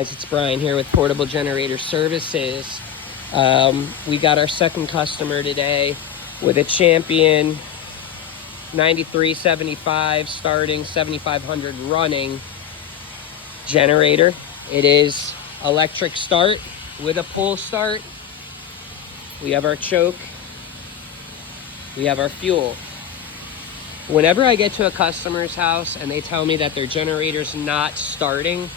guys, it's Brian here with Portable Generator Services. We got our second customer today with a Champion 9375 starting, 7500 running generator. It is electric start with a pull start. We have our choke. We have our fuel. Whenever I get to a customer's house and they tell me that their generator's not starting,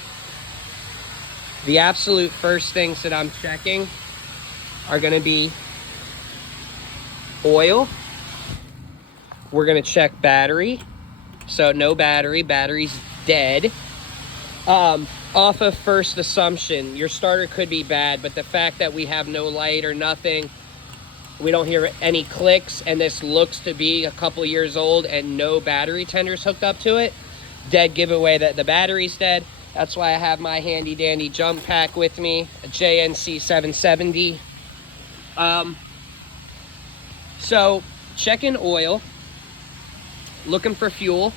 the absolute first things that I'm checking are going to be oil. We're going to check battery. So no battery, battery's dead. Off of first assumption, your starter could be bad, but the fact that we have no light or nothing, we don't hear any clicks, and this looks to be a couple years old and no battery tenders hooked up to it, dead giveaway that the battery's dead. That's why I have my handy dandy jump pack with me, a JNC 770. So checking oil, looking for fuel,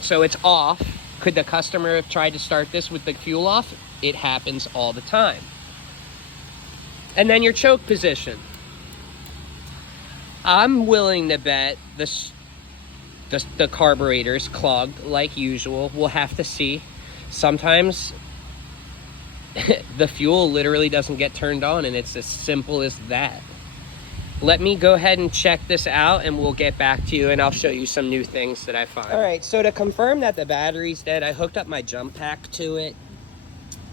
so it's off. Could the customer have tried to start this with the fuel off? It happens all the time. And then your choke position. I'm willing to bet the carburetor is clogged like usual. We'll have to see. Sometimes the fuel literally doesn't get turned on, and it's as simple as that. Let me go ahead and check this out, and we'll get back to you, and I'll show you some new things that I find. All right, so to confirm that the battery's dead, I hooked up my jump pack to it.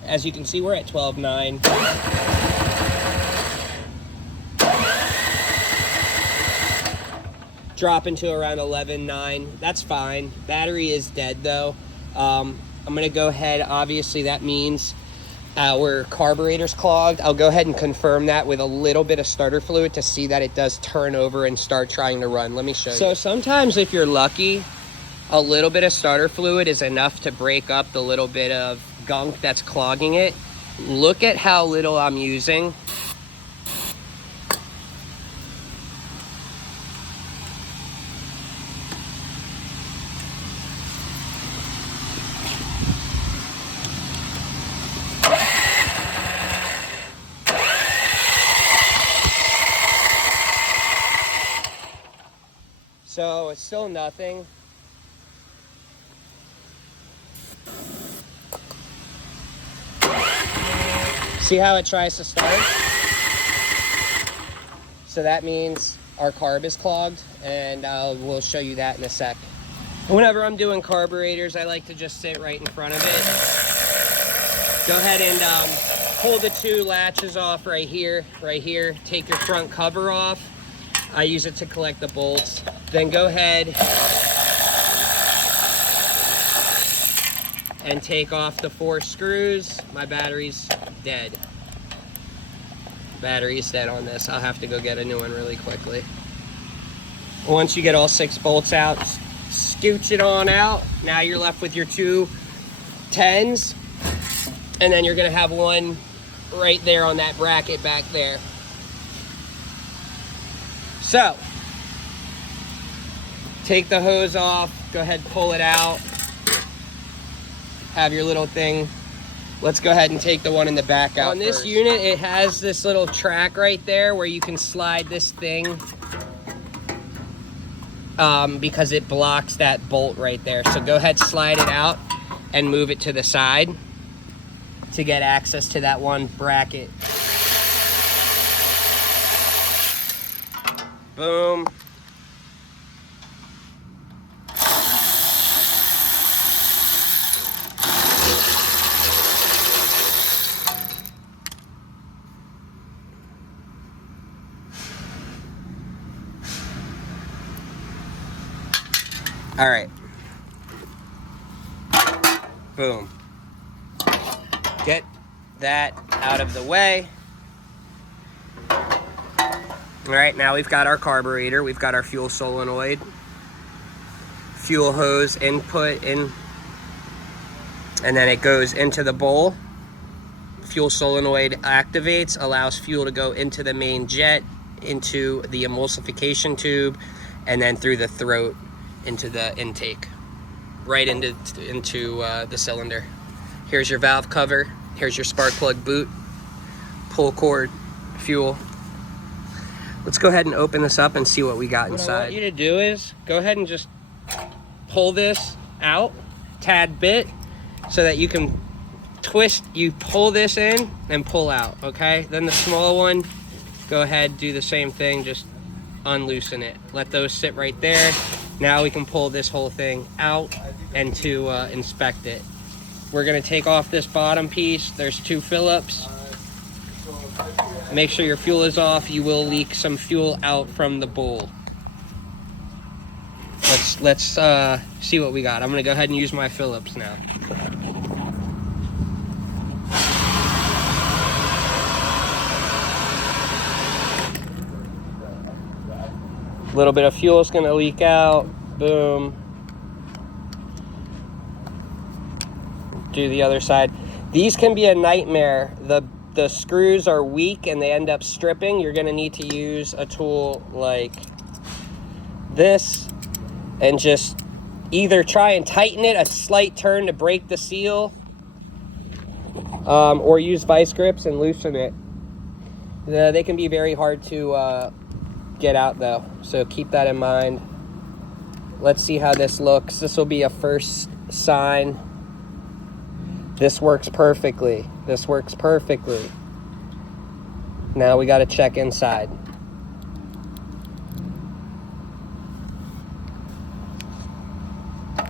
As you can see, we're at 12.9. Dropping to around 11.9. That's fine. Battery is dead though. I'm gonna go ahead, obviously that means our carburetor's clogged. I'll go ahead and confirm that with a little bit of starter fluid to see that it does turn over and start trying to run. Let me show you. So sometimes if you're lucky, a little bit of starter fluid is enough to break up the little bit of gunk that's clogging it. Look at how little I'm using. So it's still nothing. See how it tries to start? So that means our carb is clogged, and we'll show you that in a sec. Whenever I'm doing carburetors, I like to just sit right in front of it. Go ahead and pull the two latches off right here. Take your front cover off. I use it to collect the bolts. Then go ahead and take off the 4 screws. My battery's dead. Battery's dead on this. I'll have to go get a new one really quickly. Once you get all 6 bolts out, scooch it on out. Now you're left with your 2 10s, and then you're gonna have one right there on that bracket back there. So, take the hose off, go ahead, pull it out, have your little thing. Let's go ahead and take the one in the back out. On this unit, it has this little track right there where you can slide this thing because it blocks that bolt right there. So go ahead, slide it out and move it to the side to get access to that one bracket. Boom. All right. Boom. Get that out of the way. All right, now we've got our carburetor, we've got our fuel solenoid, fuel hose input in, and then it goes into the bowl. Fuel solenoid activates, allows fuel to go into the main jet, into the emulsification tube, and then through the throat into the intake, right into the cylinder. Here's your valve cover. Here's your spark plug boot, pull cord, fuel. Let's go ahead and open this up and see what we got inside. What I want you to do is go ahead and just pull this out, tad bit, so that you can twist, you pull this in and pull out, okay? Then the small one, go ahead, do the same thing, just unloosen it. Let those sit right there. Now we can pull this whole thing out and to inspect it. We're gonna take off this bottom piece. There's 2 Phillips. Make sure your fuel is off. You will leak some fuel out from the bowl. Let's see what we got. I'm gonna go ahead and use my Phillips now. A little bit of fuel is gonna leak out. Boom. Do the other side. These can be a nightmare. The screws are weak and they end up stripping. You're gonna need to use a tool like this and just either try and tighten it, a slight turn to break the seal, or use vice grips and loosen it. They can be very hard to get out though, so keep that in mind. Let's see how this looks. This will be a first sign. This works perfectly. This works perfectly. Now we got to check inside.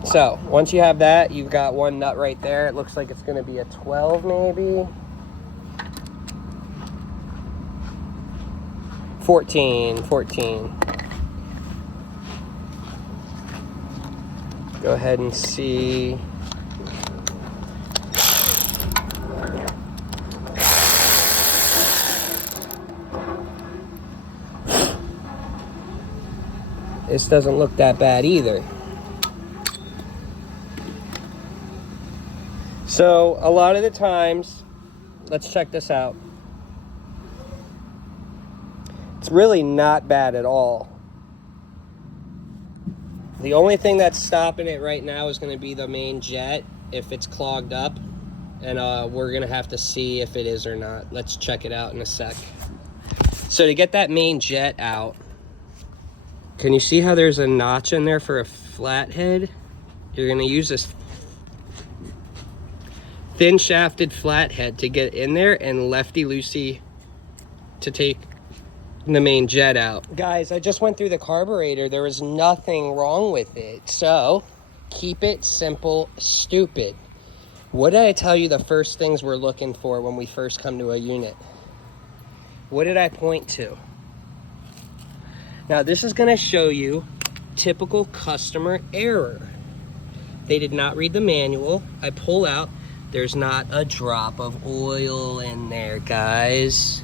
So once you have that, you've got one nut right there. It looks like it's going to be a 12 maybe. 14. Go ahead and see. This doesn't look that bad either. So a lot of the times, let's check this out. It's really not bad at all. The only thing that's stopping it right now is going to be the main jet, if it's clogged up, and we're going to have to see if it is or not. Let's check it out in a sec. So to get that main jet out, can you see how there's a notch in there for a flathead? You're going to use this thin shafted flathead to get in there and lefty-loosey to take the main jet out. Guys, I just went through the carburetor. There was nothing wrong with it. So keep it simple, stupid. What did I tell you the first things we're looking for when we first come to a unit? What did I point to? Now this is going to show you typical customer error. They did not read the manual. I pull out. There's not a drop of oil in there, guys.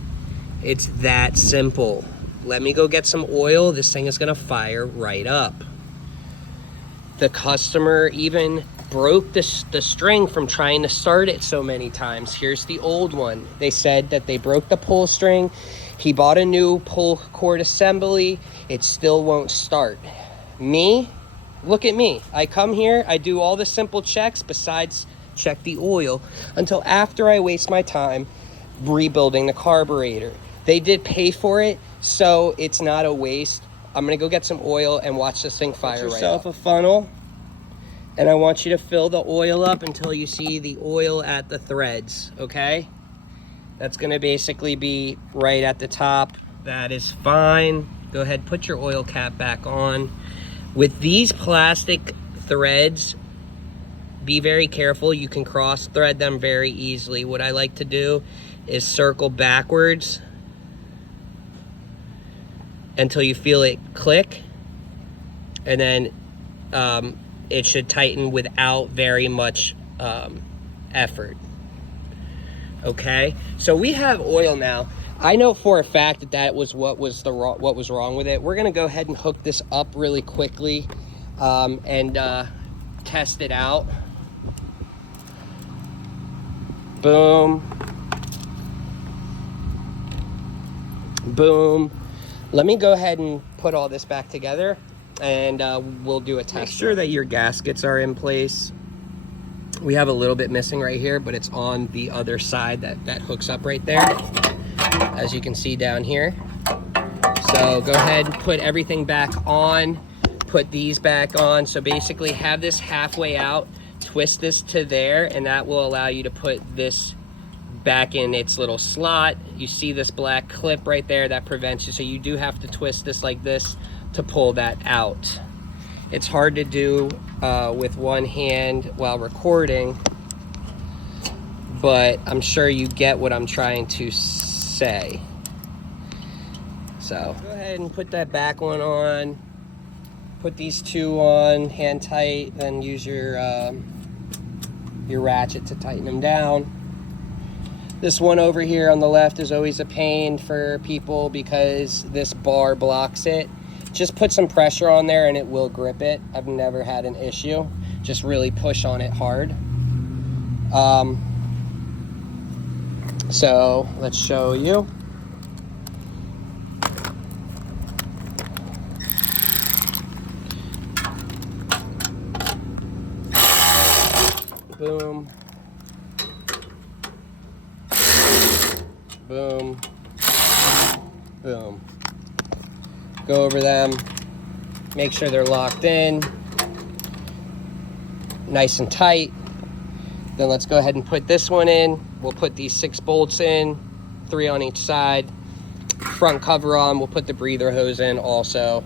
It's that simple. Let me go get some oil. This thing is going to fire right up. The customer even broke the string from trying to start it so many times. Here's the old one. They said that they broke the pull string. He bought a new pull cord assembly. It still won't start. Me, look at me. I come here, I do all the simple checks besides check the oil until after I waste my time rebuilding the carburetor. They did pay for it, so it's not a waste. I'm gonna go get some oil and watch this thing fire right up. Get yourself a funnel, and I want you to fill the oil up until you see the oil at the threads, okay? That's gonna basically be right at the top. That is fine. Go ahead, put your oil cap back on. With these plastic threads, be very careful. You can cross thread them very easily. What I like to do is circle backwards until you feel it click, and then it should tighten without very much effort. Okay, so we have oil now. I know for a fact that that was what was wrong with it. We're gonna go ahead and hook this up really quickly and test it out. Boom. Boom. Let me go ahead and put all this back together, and we'll do a test. Make sure that your gaskets are in place. We have a little bit missing right here, but it's on the other side that hooks up right there, as you can see down here. So go ahead and put everything back on, put these back on. So basically have this halfway out, twist this to there, and that will allow you to put this back in its little slot. You see this black clip right there that prevents you, so you do have to twist this like this to pull that out. It's hard to do with one hand while recording, but I'm sure you get what I'm trying to say. So go ahead and put that back one on, put these two on hand tight, then use your ratchet to tighten them down. This one over here on the left is always a pain for people because this bar blocks it. Just put some pressure on there and it will grip it. I've never had an issue. Just really push on it hard. So let's show you. Boom. Boom. Boom. Go over them, make sure they're locked in, nice and tight. Then let's go ahead and put this one in. We'll put these 6 bolts in, 3 on each side. Front cover on, we'll put the breather hose in also.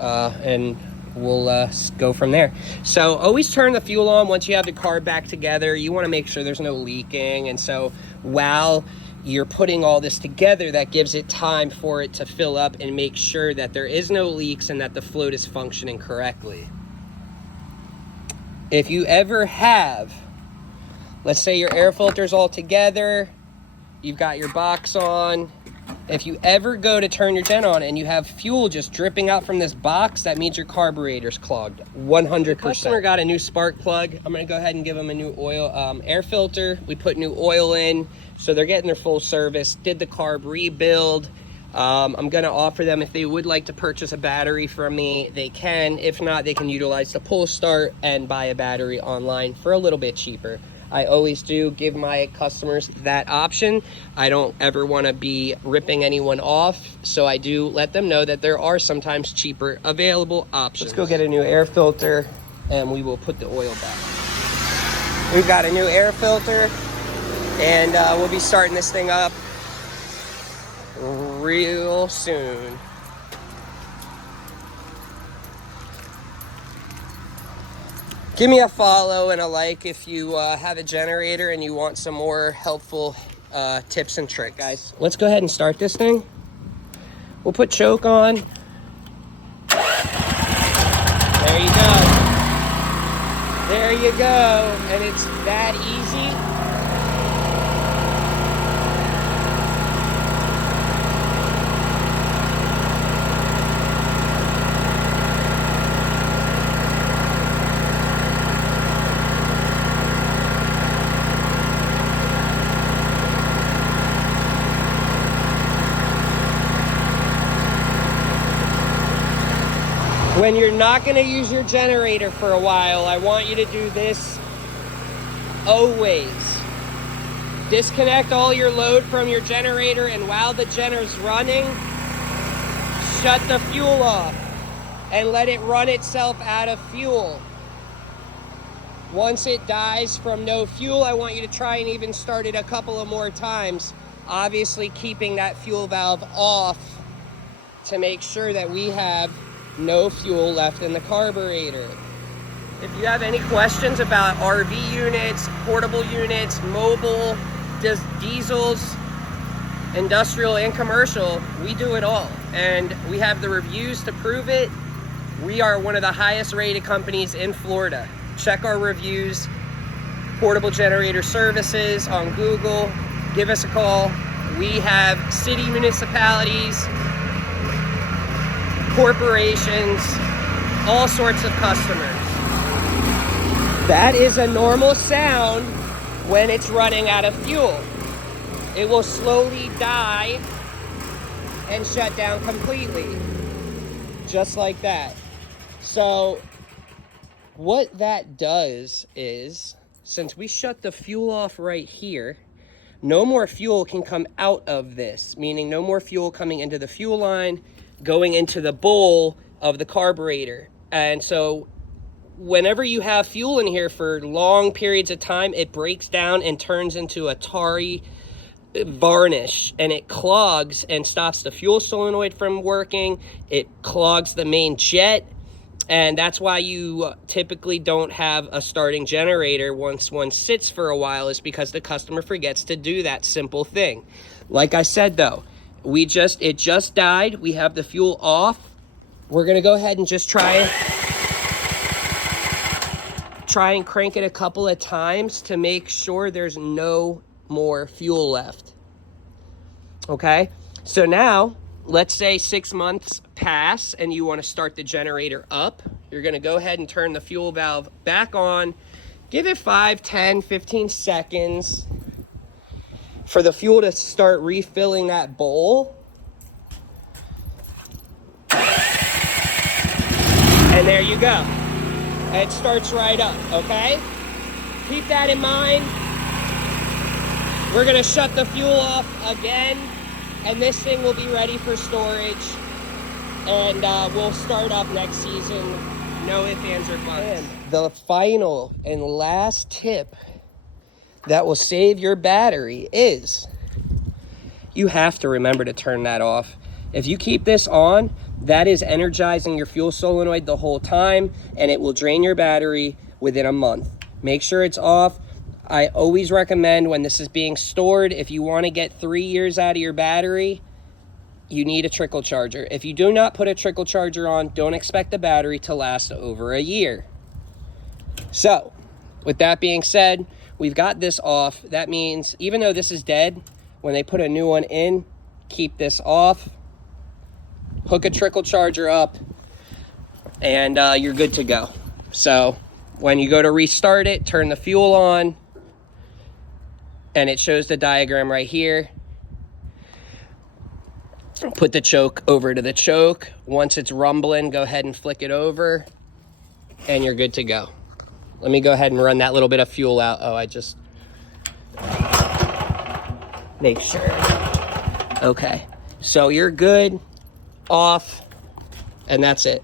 And we'll go from there. So always turn the fuel on once you have the carb back together. You wanna make sure there's no leaking. And so while you're putting all this together, that gives it time for it to fill up and make sure that there is no leaks and that the float is functioning correctly. If you ever have, let's say your air filter's all together, you've got your box on, if you ever go to turn your gen on and you have fuel just dripping out from this box, that means your carburetor's clogged, 100%. The customer got a new spark plug. I'm gonna go ahead and give them a new oil air filter. We put new oil in, so they're getting their full service. Did the carb rebuild. I'm gonna offer them, if they would like to purchase a battery from me, they can. If not, they can utilize the pull start and buy a battery online for a little bit cheaper. I always do give my customers that option. I don't ever want to be ripping anyone off, so I do let them know that there are sometimes cheaper available options. Let's go get a new air filter and we will put the oil back. We've got a new air filter and we'll be starting this thing up real soon. Give me a follow and a like if you have a generator and you want some more helpful tips and tricks. Guys, let's go ahead and start this thing. We'll put choke on. There you go. There you go. And it's that easy. When you're not going to use your generator for a while, I want you to do this always. Disconnect all your load from your generator, and while the generator's running, shut the fuel off and let it run itself out of fuel. Once it dies from no fuel, I want you to try and even start it a couple of more times, obviously keeping that fuel valve off to make sure that we have no fuel left in the carburetor. If you have any questions about RV units, portable units, mobile, diesels, industrial and commercial, we do it all. And we have the reviews to prove it. We are one of the highest rated companies in Florida. Check our reviews, portable generator services on Google. Give us a call. We have city municipalities, corporations, all sorts of customers. That is a normal sound when it's running out of fuel. It will slowly die and shut down completely, just like that. So what that does is since we shut the fuel off right here, no more fuel can come out of this, meaning no more fuel coming into the fuel line, going into the bowl of the carburetor. And so whenever you have fuel in here for long periods of time, it breaks down and turns into a tarry varnish, and it clogs and stops the fuel solenoid from working. It clogs the main jet, and that's why you typically don't have a starting generator once one sits for a while, is because the customer forgets to do that simple thing. Like I said though, it just died. We have the fuel off. We're gonna go ahead and just try and crank it a couple of times to make sure there's no more fuel left. Okay, so now let's say 6 months pass and you want to start the generator up. You're going to go ahead and turn the fuel valve back on. Give it 5, 10, 15 seconds for the fuel to start refilling that bowl. And there you go. It starts right up, okay? Keep that in mind. We're gonna shut the fuel off again, and this thing will be ready for storage, and we'll start up next season. No ifs, ands, or buts. The final and last tip that will save your battery is you have to remember to turn that off. If you keep this on, that is energizing your fuel solenoid the whole time, and it will drain your battery within a month. Make sure it's off. I always recommend when this is being stored, if you want to get 3 years out of your battery, you need a trickle charger. If you do not put a trickle charger on, don't expect the battery to last over a year. So, with that being said, we've got this off. That means even though this is dead, when they put a new one in, keep this off, hook a trickle charger up, and you're good to go. So when you go to restart it, turn the fuel on, and it shows the diagram right here. Put the choke over to the choke. Once it's rumbling, go ahead and flick it over, and you're good to go. Let me go ahead and run that little bit of fuel out. Oh, I just make sure. Okay, so you're good, off, and that's it.